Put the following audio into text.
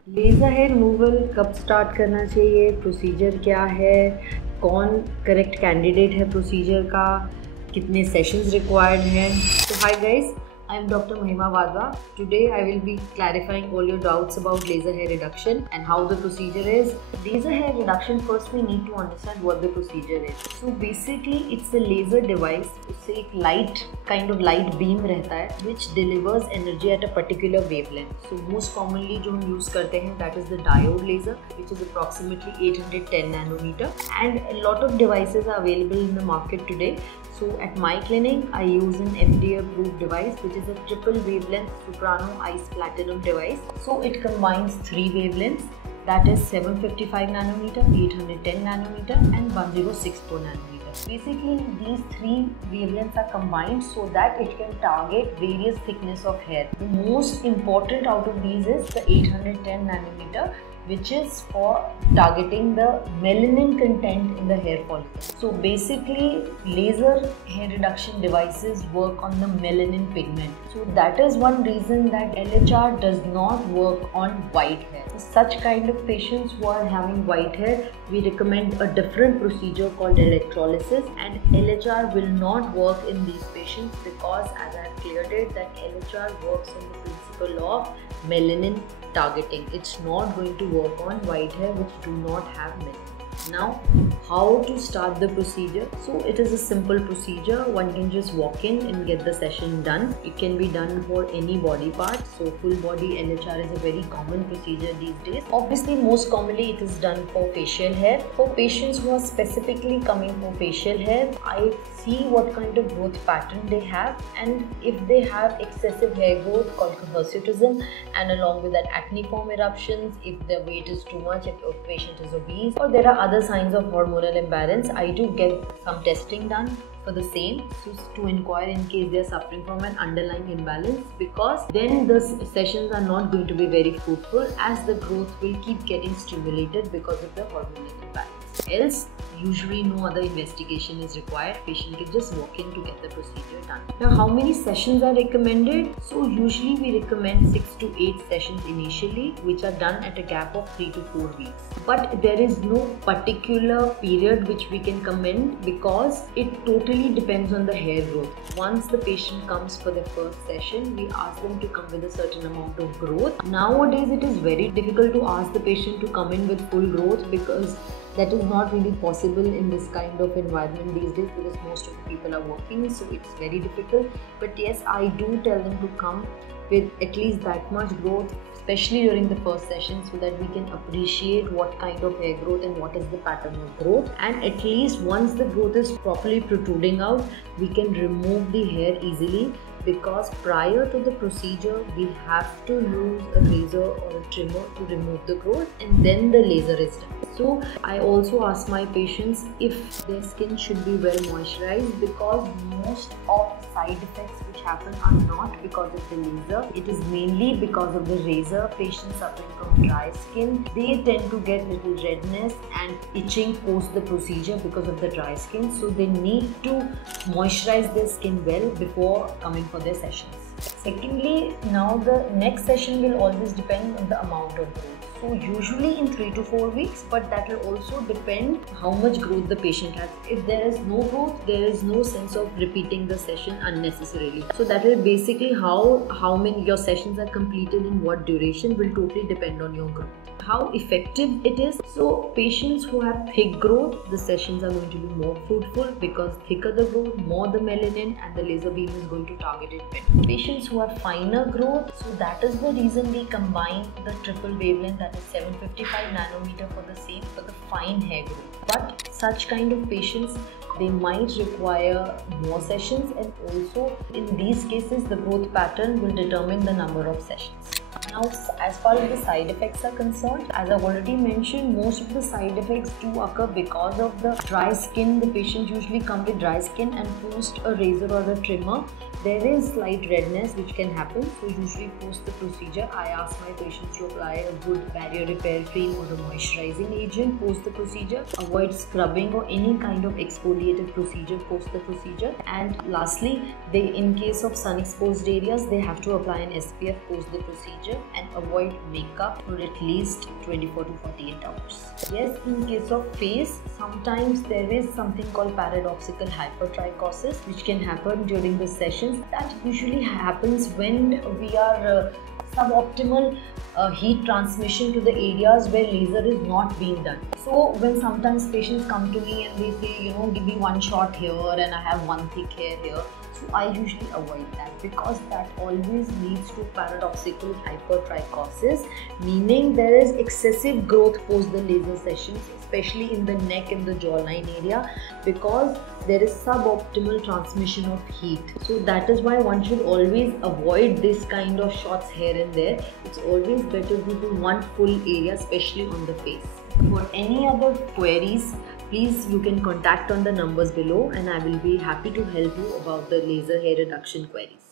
Laser hair removal कब start करना चाहिए, प्रोसीजर क्या है, कौन करेक्ट कैंडिडेट है प्रोसीजर का, कितने सेशंस रिक्वायर्ड हैं। So hi guys, I am Dr. Mahima Wadhwa. Today I will be clarifying all your doubts about laser hair reduction and how the procedure is. Laser hair reduction, first we need to understand what the procedure is. So basically it's a laser device. उससे एक light beam रहता है which delivers energy at a particular wavelength. So most commonly जो हम use करते हैं that is the diode laser, which is approximately 810 nanometer, and a lot of devices are available in the market today. So at my clinic, I use an FDA approved device which is a triple wavelength Soprano Ice Platinum device. So it combines three wavelengths, that is 755 nanometer, 810 nanometer and 1064 nanometer. Basically these three wavelengths are combined so that it can target various thickness of hair. The most important out of these is the 810 nanometer, which is for targeting the melanin content in the hair follicle. So basically laser hair reduction devices work on the melanin pigment. So that is one reason that LHR does not work on white hair. For such kind of patients who are having white hair, we recommend a different procedure called electrolysis, and LHR will not work in these patients because, as I have cleared it, that LHR works on the principle of melanin targeting. It's not going to work on white hair which do not have melanin. Now, how to start the procedure? So it is a simple procedure. One can just walk in and get the session done. It can be done for any body part. So full body LHR is a very common procedure these days. Obviously, most commonly it is done for facial hair. For patients who are specifically coming for facial hair, I see what kind of growth pattern they have, and if they have excessive hair growth called hirsutism, and along with that acneiform eruptions, if their weight is too much, if a patient is obese, or there are other signs of hormonal imbalance, I do get some testing done for the same, so to inquire in case they are suffering from an underlying imbalance, because then the sessions are not going to be very fruitful as the growth will keep getting stimulated because of the hormonal imbalance. Else, usually no other investigation is required. Patient can just walk in to get the procedure done. Now, how many sessions are recommended? So usually we recommend 6 to 8 sessions initially, which are done at a gap of 3 to 4 weeks. But there is no particular period which we can commend because it totally depends on the hair growth. Once the patient comes for the first session, we ask them to come with a certain amount of growth. Nowadays, it is very difficult to ask the patient to come in with full growth because that is not really possible in this kind of environment these days because most of the people are working, so it's very difficult. But yes, I do tell them to come with at least that much growth, especially during the first session, so that we can appreciate what kind of hair growth and what is the pattern of growth. And at least once the growth is properly protruding out, we can remove the hair easily, because prior to the procedure we have to use a razor or a trimmer to remove the growth, and then the laser is done. So I also ask my patients if their skin should be well moisturized, because most of the side effects which happen are not because of the laser, it is mainly because of the razor. Patients suffering from dry skin, they tend to get little redness and itching post the procedure because of the dry skin, so they need to moisturize their skin well before coming for their sessions. Secondly, now the next session will always depend on the amount of growth. So usually in 3 to 4 weeks, but that will also depend how much growth the patient has. If there is no growth, there is no sense of repeating the session unnecessarily. So that will basically how many your sessions are completed in what duration will totally depend on your growth. How effective it is. So patients who have thick growth, the sessions are going to be more fruitful because thicker the growth, more the melanin, and the laser beam is going to target it better. Patients who have finer growth, so that is the reason we combine the triple wavelength, that is 755 nanometer for the fine hair growth. But such kind of patients, they might require more sessions, and also in these cases the growth pattern will determine the number of sessions. Now, as far as the side effects are concerned, as I've already mentioned, most of the side effects do occur because of the dry skin. The patients usually come with dry skin, and post a razor or a trimmer, there is slight redness which can happen. So usually post the procedure, I ask my patients to apply a good barrier repair cream or a moisturizing agent post the procedure. Avoid scrubbing or any kind of exfoliative procedure post the procedure. And lastly, in case of sun exposed areas, they have to apply an SPF post the procedure and avoid makeup for at least 24 to 48 hours. Yes, in case of face, sometimes there is something called paradoxical hypertrichosis which can happen during the sessions. That usually happens when we are suboptimal heat transmission to the areas where laser is not being done. So when sometimes patients come to me and they say, give me one shot here and I have one thick hair here. So I usually avoid that because that always leads to paradoxical hypertrichosis, meaning there is excessive growth post the laser sessions, especially in the neck and the jawline area, because there is suboptimal transmission of heat. So that is why one should always avoid this kind of shots here and there. It's always better to do one full area, especially on the face. For any other queries, please you can contact on the numbers below and I will be happy to help you about the laser hair reduction queries.